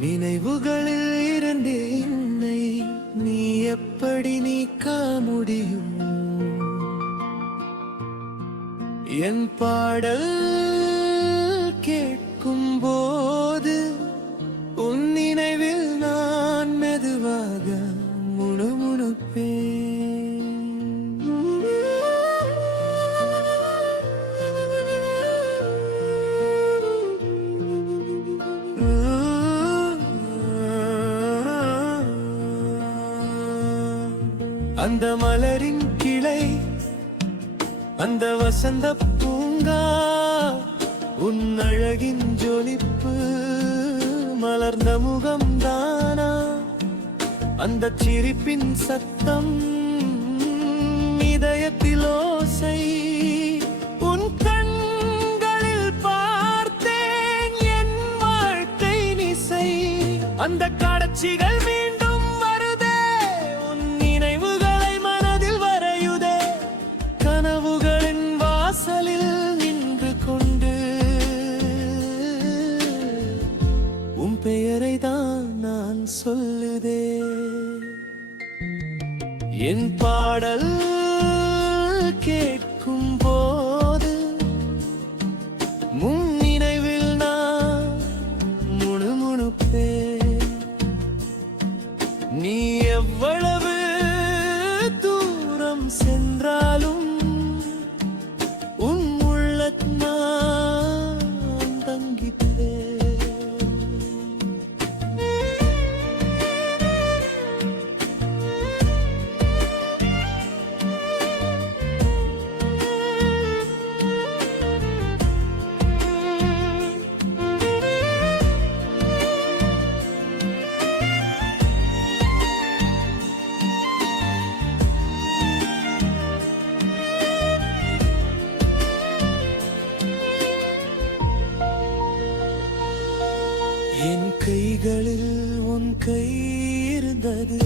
நினைவுகளில் இருந்து என்னை நீ எப்படி நீக்க முடியும்? என் பாடல் கேட்கும் போது உன் நினைவில் நான் மெதுவாக முணுமுணுப்பேன். அந்த மலரின் கிளை, அந்த வசந்த பூங்கா, உன் அழகின் ஜொலிப்பு, மலர்ந்த முகம் தானா? அந்த சிரிப்பின் சத்தம், இதயத்தில் ஓசை, உன் கண்களில் பார்த்தேன் என் வாழ்க்கை நிசை. அந்த காட்சிகள் மீண்டும் வருதே, உன் நினைவுகளை மனதில் வரையுதே. கனவுகளின் வாசலில் நின்று கொண்டு உன் பெயரை தான் நான் சொல்லுதே. என் பாடல் கேட்கும் போது முன் நினைவில் நான் முணுமுணுப்பேன். நீ எவ்வளவு தூரம் சென்றாலும் உன் உள்ளத்தில் நான் தங்கிப்பேன். என் கைகளில் உன் கை இருந்தது,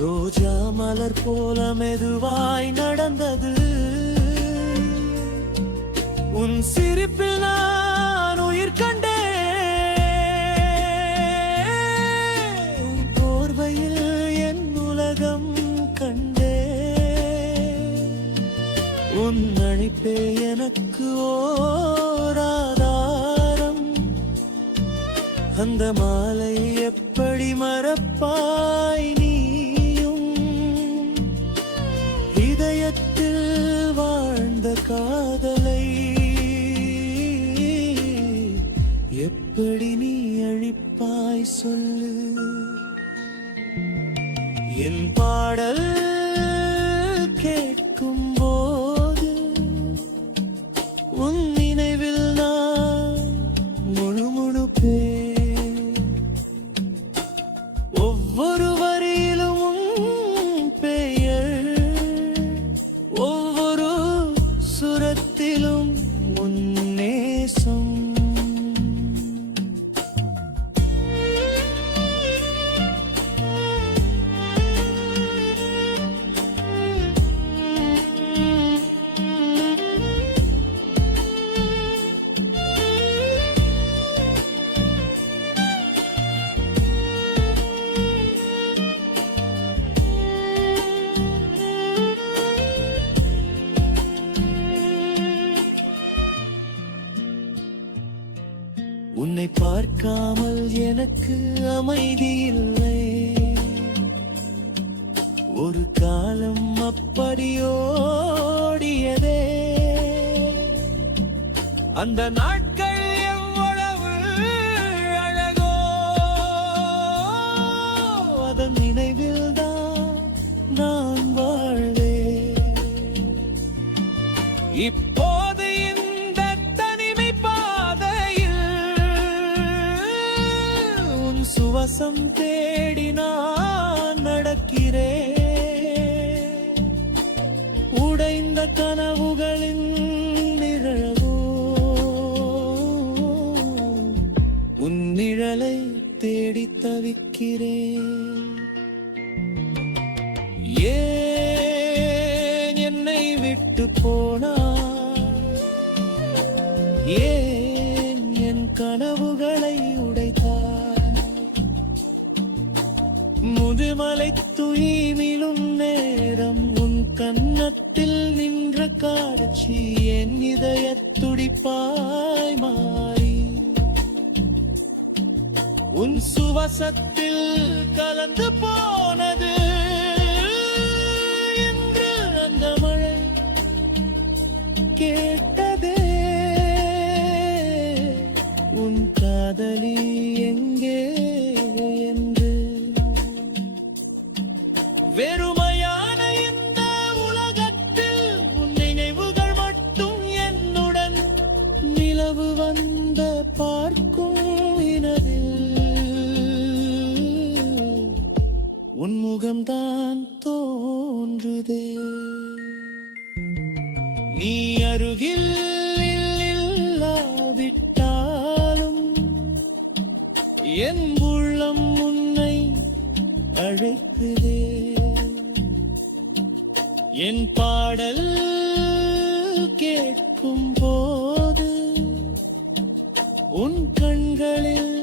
ரோஜா மலர் போல மெதுவாய் நடந்தது. உன் சிரிப்பில் நான் உயிர் கண்டேன், போர்வையில் என் உலகம் கண்டேன். உன் அழைப்பே எனக்கு ஓராதாரம். அந்த மாலை எப்படி மறப்பாய் நீயும்? இதயத்தில் வாழ்ந்த காதலை எப்படி நீ அழிப்பாய் சொல்லு? என் பாடல் கேட்கும் போது உன் நினைவில் நான் முணுமுணுப்பேன். ஒவ்வொரு வரியிலும் உன் பெயர், ஒவ்வொரு சுரத்திலும் உன் நேசம். உன்னை பார்க்காமல் எனக்கு அமைதி இல்லை. ஒரு காலம் அப்படியோடியதே. அந்த நாட்கள் எவ்வளவு அழகோ, அதன் நினைவில் தான் நான் வாழ்வேன். இப்போது இந்த தனிமை பாதையில் உன் சுவாசம் தேடி நான் நடக்கிறேன். உடைந்த கனவுகளின் நிழலோ நடக்கிறேன். ஏன் என்னை விட்டு போனாய்? ஏன் என் கனவுகளை உடைத்தாய்? முதுமலை துயிலும் நேரம் உன் கன்னத்தில் நின்ற காட்சி என் இதயத் துடிப்பாய் மாறி உன் சுவாசத்தில் கலந்து போனது என்று அந்த மழை கேட்டதே. உன் காதலி எங்கே என்று வெறுமையான இந்த உலகத்தில் உன் நினைவுகள் மட்டும் என்னுடன் நிலவு வந்த பார்க்கும் இனதில் உன் முகம்தான் தோன்றுதே. நீ அருகில் இல்லாவிட்டாலும் என் உள்ளம் உன்னை அழைக்குதே. என் பாடல் கேட்கும் போது உன் கண்களில்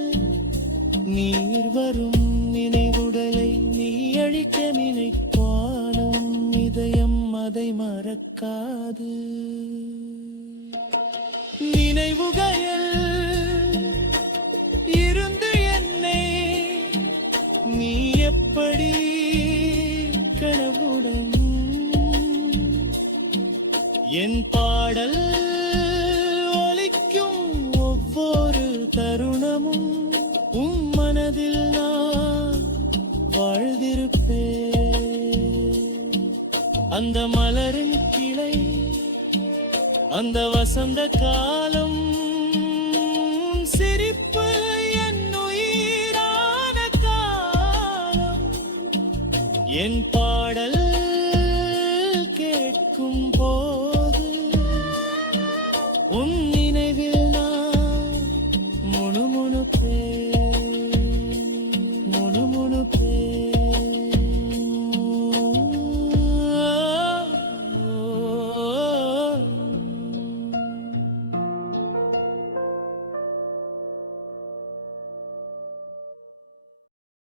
நீர் வரும் நினைவுடலை நீ அழிக்க நினைப்பானும் இதயம் அதை மறக்காது. நினைவுகையில் இருந்து என்னை நீ எப்படி கனவுடன் என் பாடல் ஒலிக்கும் ஒவ்வொரு தருணமும் உன் மனதில் நான் வாழ்ந்திருப்பேன். அந்த மலரின் கிளை அந்த வசந்த காலம் சிரிப்பு என் உயிரான காலம். என் பாடல் கேட்கும்